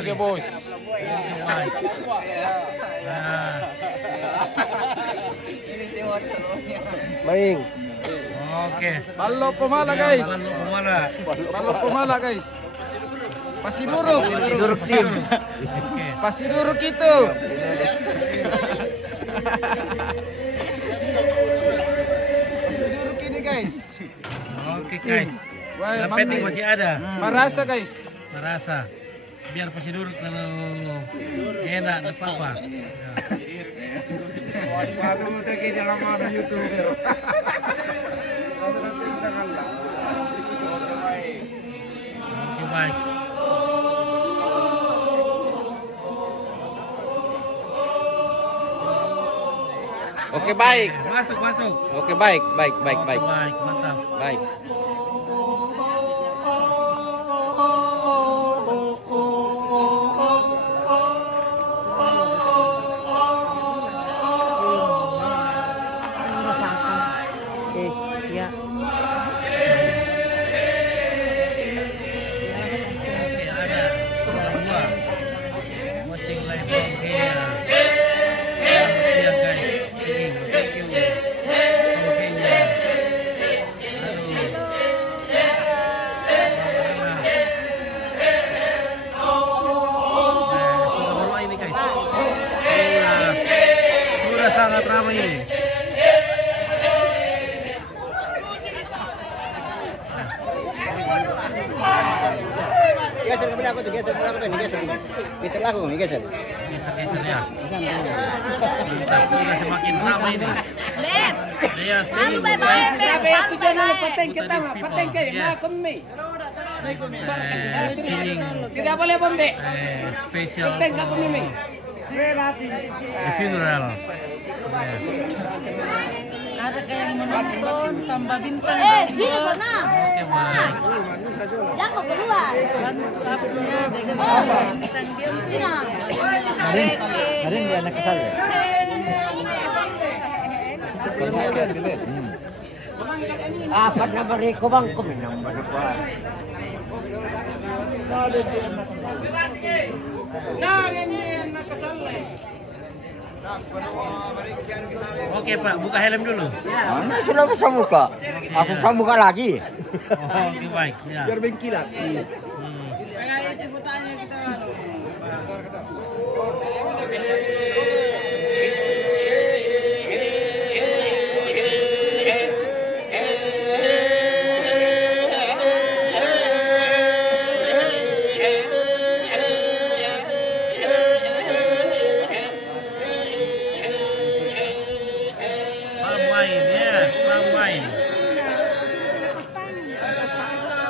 Oke bos. Maing. Oke. Ballo Pemala guys. Ballo Pemala guys. Pasiduruk. Pasiduruk tim. Pasiduruk itu. Pasiduruk ini guys. Oke guys. Wah, Peting masih ada. Marasa guys. Merasa. Biar Pasiduruk kalau enak nggak apa-apa. Oke baik. Oke baik. Masuk. Oke baik. Baik, mantap. Baik. Sangat ramai ini. Geser ke belakang tuh, geser Geser-geser ya. Sudah semakin ramai ini. Dia singing. Singing. Tidak boleh bombe. Spesial. The funeral. Ada kayak yang menonton tambah bintang. Oke baik. Jangan keluar. Mantapnya dengan tambah bintang dia. Ada yang anak kesal ya? Apa nama Riko bang? Kuminang balik wah. Oke Pak, buka helm dulu. Mana sudah bisa buka? Aku bisa buka lagi. Oke baik. Ya. Biar bengkilat.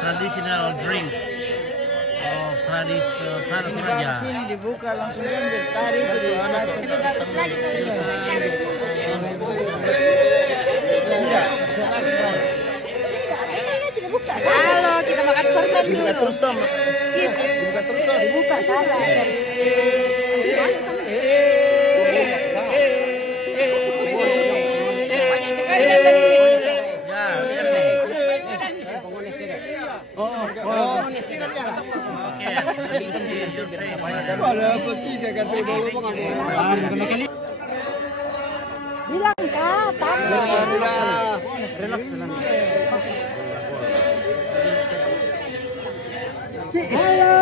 Traditional drink of Tanah Toraja. Sini dibuka langsung ambil tarik itu anak. Halo, kita makan persen dulu. Dibuka terus dong. Dibuka salah. Bilang kak, Relax. halo.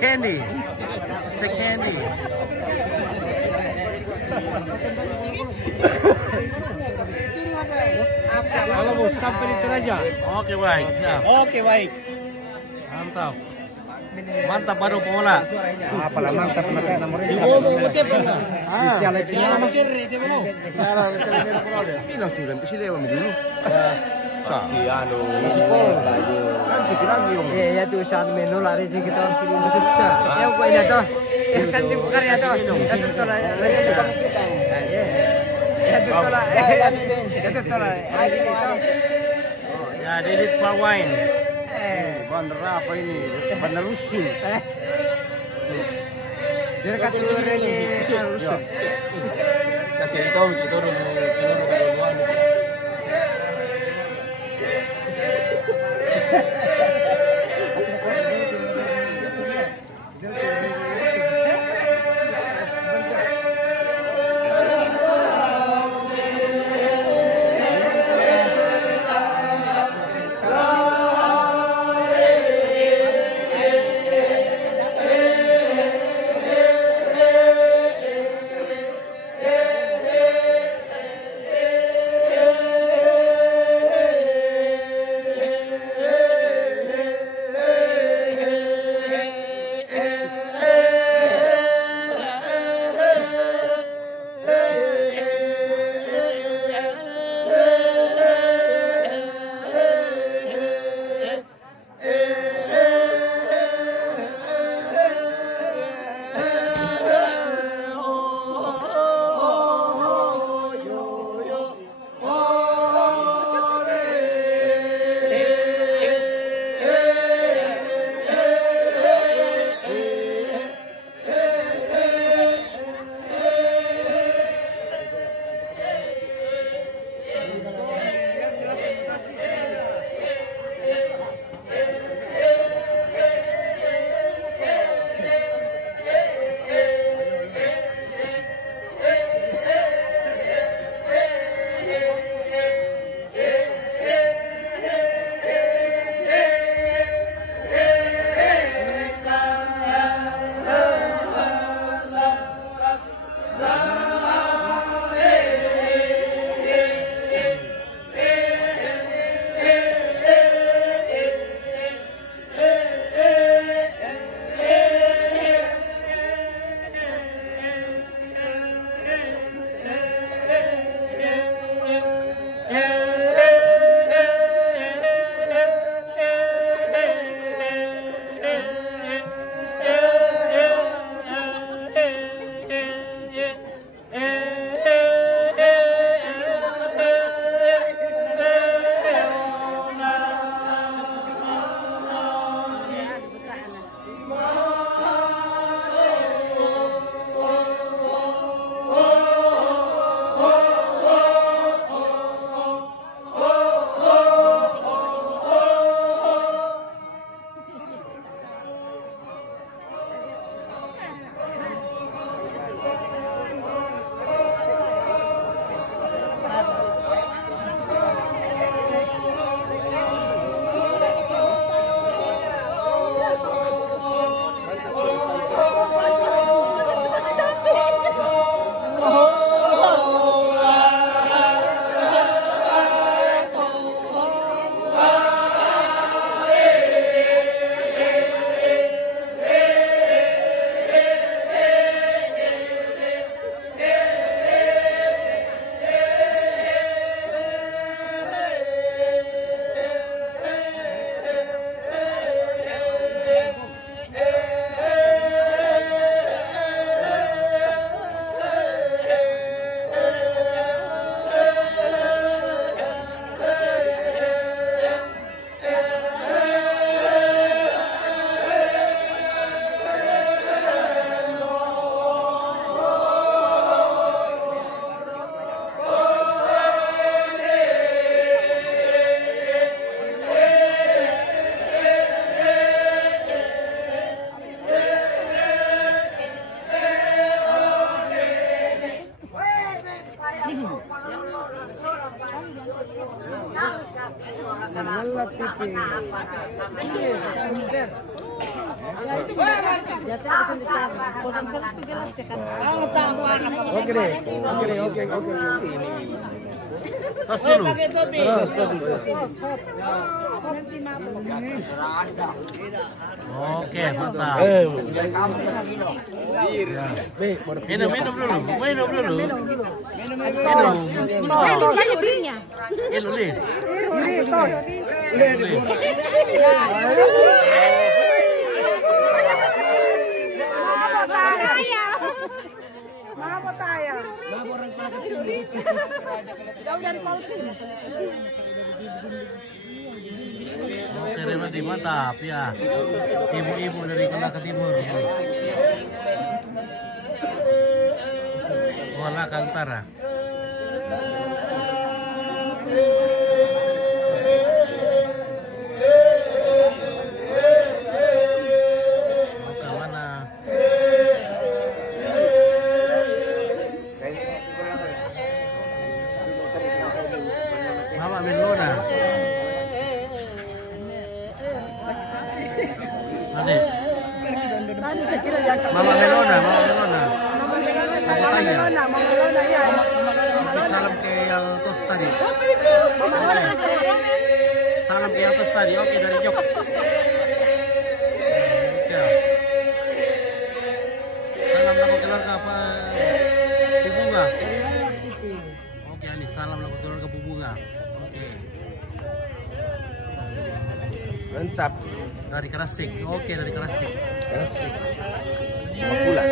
Candy, say candy. Halo bos, sampai di Toraja. Oke baik, siap. Oke baik. Mantap. Mantap baru pola. Apalah mantap nak nomor ini. Siapa masih rete mau? Bilang sudah, pasti lewat dulu. Si anu, nanti Iya, tuh saat menu lari sih kita susah. Ya, gua ini tuh. Ya kan di bukarnya tuh. Ya tuh tola. Ya tuh tola. Ya tuh tola. Ya, Didit Pawain. Bandar apa ini? Bandar Rusun. Dia dekat luar ini Rusun. Kita tahu kita udah Tas dulu. Oke, mantap. Minum dulu. Minum. Mabot tayo. Jauh dari Kolkin. Oke, Remadi mantap ya. Ibu-ibu dari Kolaka Timur. Kolaka Utara. Oke, mana? Mama Melona. Adik. Tadi saya kira dia akan. Mama Melona, Mama Melona. Mama Melona ya. Salam ke yang tos tadi. Salam ke yang tos tadi. Oke, dari Jok. Oke. Salam laku keluarga apa? Bunga. Oke, ini salam laku keluarga Bunga. Oke. Mantap. Dari Kerasik. Oke, dari Kerasik. Asik. Makula.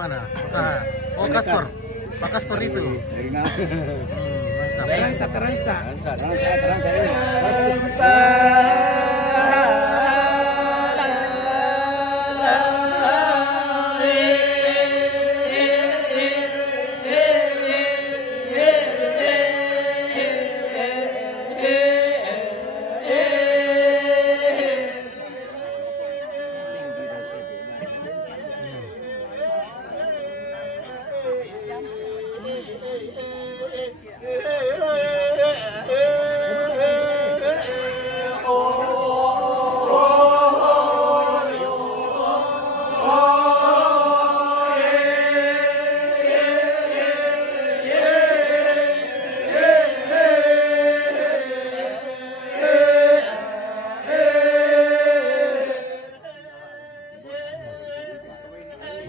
Mana? Oh, Kastor. Pak Kastor itu. Mantap. Terasa.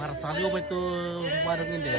Marsalio apa itu bareng ini?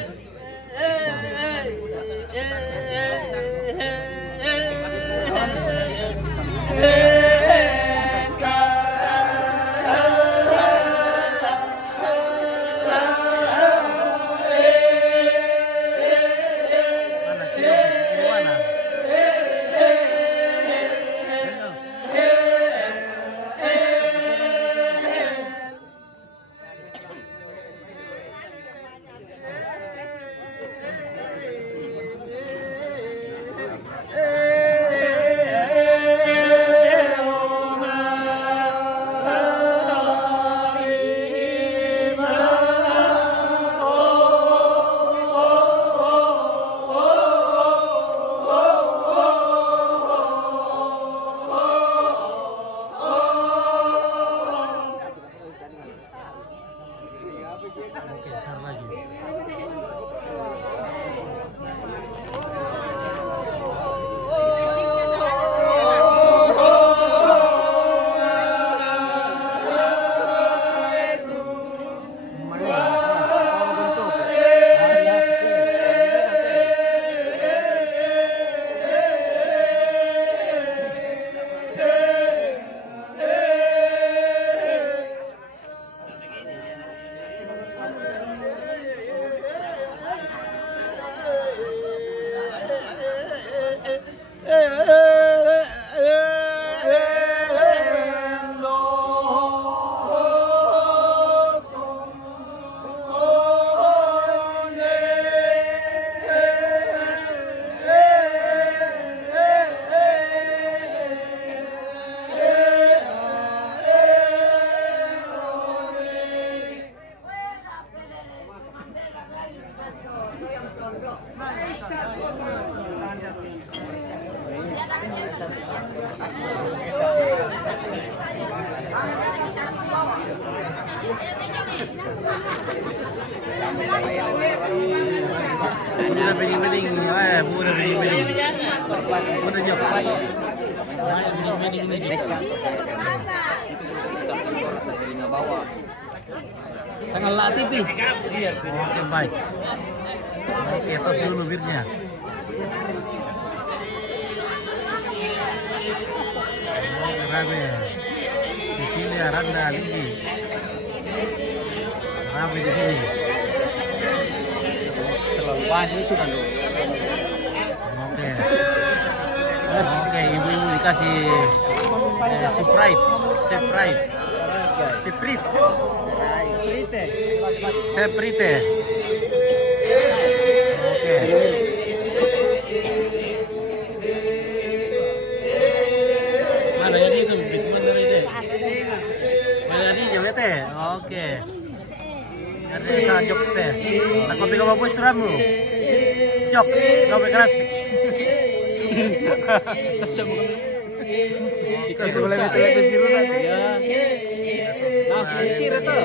udah bening-bening, udah bening-bening. Udah jok. Bening-bening ini. Sangat latih pi. Oke, baik. Oke, tos dulu birnya. Oke, Rabe. Cecilia, Randa, Ligi. Rabe di sini. Terlalu banyak itu kan. Oke. Oke, ibu-ibu dikasih Sprite. Oke. Mana yang itu? Bituan dari itu. Mana yang itu teh? Oke. Ada sa jokse. Tak kopi kau bawa suramu. Jokes, kau berkerasik. Kita boleh televisi dulu ya. Langsung mikir itu.